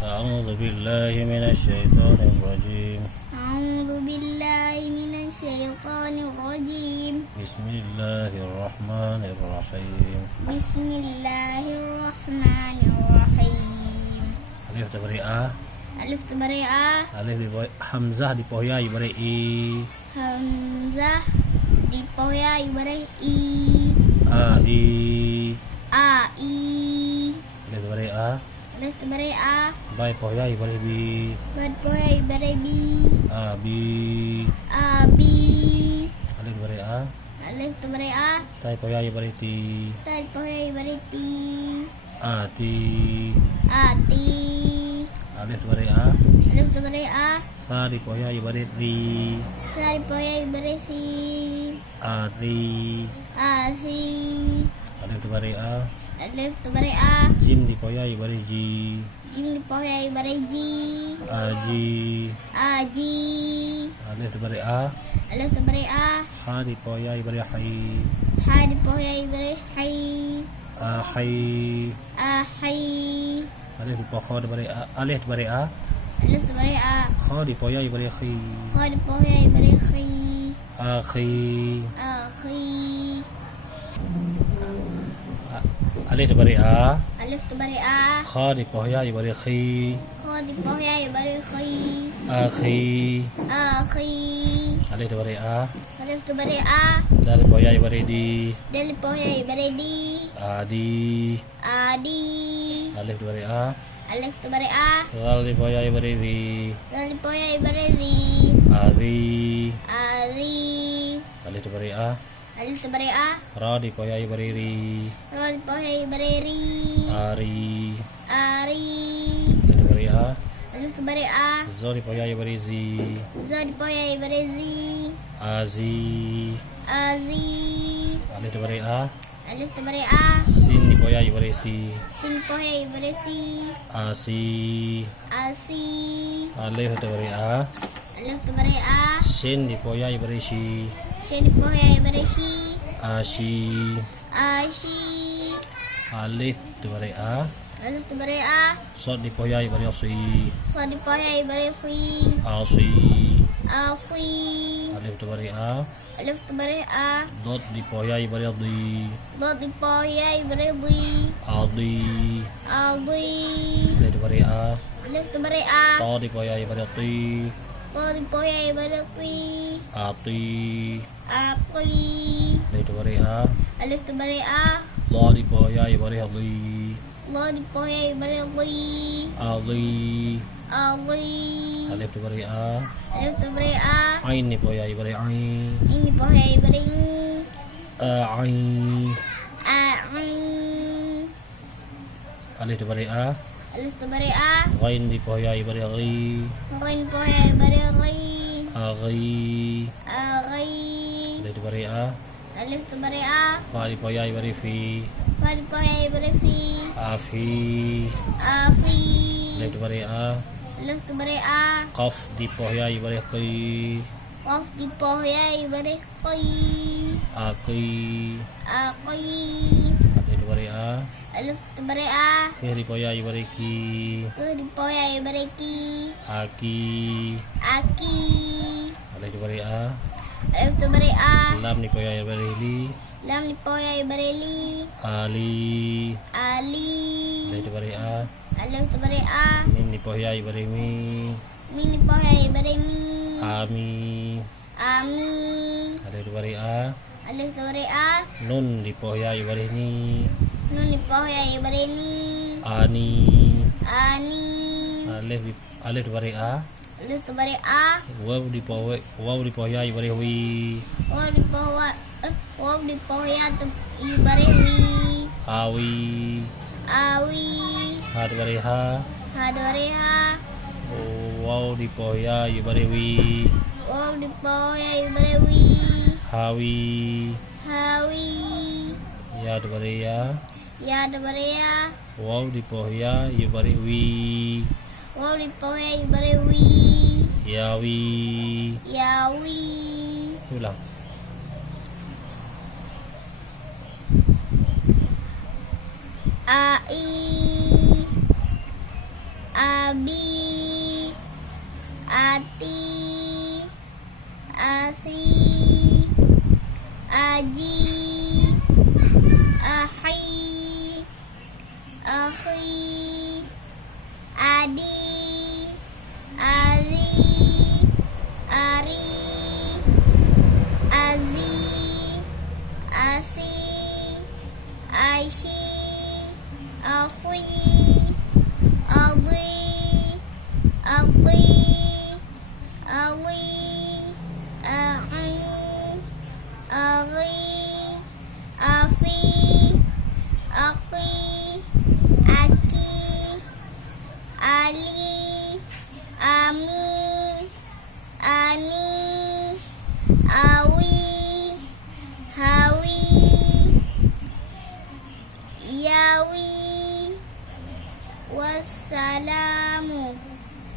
أعوذ بالله من الشيطان الرجيم. أعوذ بالله من الشيطان الرجيم. بسم الله الرحمن الرحيم. بسم الله الرحمن الرحيم. Alif diberi A. Alif diberi A. Alif diberi Hamzah dipohyai diberi I. Hamzah dipohyai diberi I. A I. A I. Alif diberi A. Alif diberi A. Ba dipohyai diberi B. Ba dipohyai diberi B. A B. A B. Alif diberi A. Alif diberi A. Ta dipohyai diberi T. Ta dipohyai diberi T. A T. A T. Alif diberi A. Alif diberi A. Sa dipohyai diberi Ri. Sa dipohyai diberi C. A Ri. A C. Alif diberi A. Alif diberi A. Jim dipohyai diberi J. Jim dipohyai diberi J. A J. A J. Alif diberi A. Alif diberi A. Ha dipohyai diberi Hi. Ha dipohyai diberi Hai. A Hi. A Hai. Alif dipohyai diberi A. Alif diberi A. Alif diberi A. Kha dipohyai diberi Khi. Kha dipohyai diberi Khi. A Khi. A Khi. Alif diberi A. Alif diberi A. Kha dipohyai diberi Khi. Kha dipohyai diberi Khi. A Khi. A Khi. Alif diberi A. Alif diberi A. Dal dipohyai diberi Di. Dal dipohyai diberi Di. Adi. Adi. Alif diberi A. Alif diberi A. Dal dipohyai diberi Di. Dal dipohyai diberi Di. Adi. Adi. Alif diberi A. Alif diberi A. Ra dipohyai diberi Ri. Ra dipohyai diberi Ri. Ari. Ari. Alif diberi A. Alif diberi A. Zo dipohyai diberi Zi. Za dipohyai diberi Zi. Azi. Azi. Alif diberi A. Alif diberi A. Sin dipohyai diberi Si. Sin dipohyai diberi Si. Asi. Asi. Alif diberi A. Alif diberi A. Sin dipohyai diberi Si. Sin dipohyai diberi Si. Asi. Asi. Alif diberi A. Alif diberi A. Sod dipohyai diberi Si. Sa dipohyai diberi Si. Asi. Asi. Alif diberi A. Alif diberi A. Dot dipohyai diberi Di. Dot dipohyai diberi Di. Adi. Adi. Alif diberi A. Alif diberi A. Ta dipohyai diberi Ti. Ta dipohyai diberi Ti. Ati. Aki. Alif diberi A. Alif diberi A. La dipohyai diberi Di. La dipohyai diberi Di. Ali. Ali. Alif diberi A. Alif diberi A. Ain dipohyai diberi Ai. Ini dipohyai diberi Ni. Ain. Ai. Alif diberi A. Alif diberi A. Ghain dipohyai diberi Ghi. Ghain dipohyai diberi Ghi. Aghi. Aghi. Alif diberi A. Alif diberi A. Fa dipohyai diberi Fi. Fa dipohyai diberi Fi. Afi. Afi. Alif diberi A. Alif diberi A. Qaf dipohyai diberi Qi. Qaf dipohyai diberi Qi. Aqi. Aqi. Alif diberi A. Alif diberi A. Fi dipohyai diberi Ki. Ke dipohyai diberi Ki. Aki. Aki. Alif diberi A. Alif diberi A. Lam dipohyai diberi Li. Lam dipohyai diberi Li. Ali. Ali. Alif diberi A. Alif diberi A. Min dipohyai diberi Mi. Min dipohyai diberi Mi. Ami. Ami. Alif diberi A. Alif diberi A. Nun dipohyai diberi Ni. Nun dipohyai diberi Ni. Ani. Ani. Alif diberi A. Alif diberi A. Waw dipohyai diberi Wi. Waw dipohyai diberi Wi. Awi. Awi. Ha diberi Ha. Ha diberi Ha. Waw dipohyai diberi Wi. Waw dipohyai diberi Wi. Hawi. Hawi. Ya diberi Ya. Ya diberi Ya. Waw dipohyai diberi Wi. Waw dipohyai diberi Wi. Yawi. Yawi. Ulang. Ai. A Abi, Ati, Asi, Aji, Ahi, Akhi, Adi.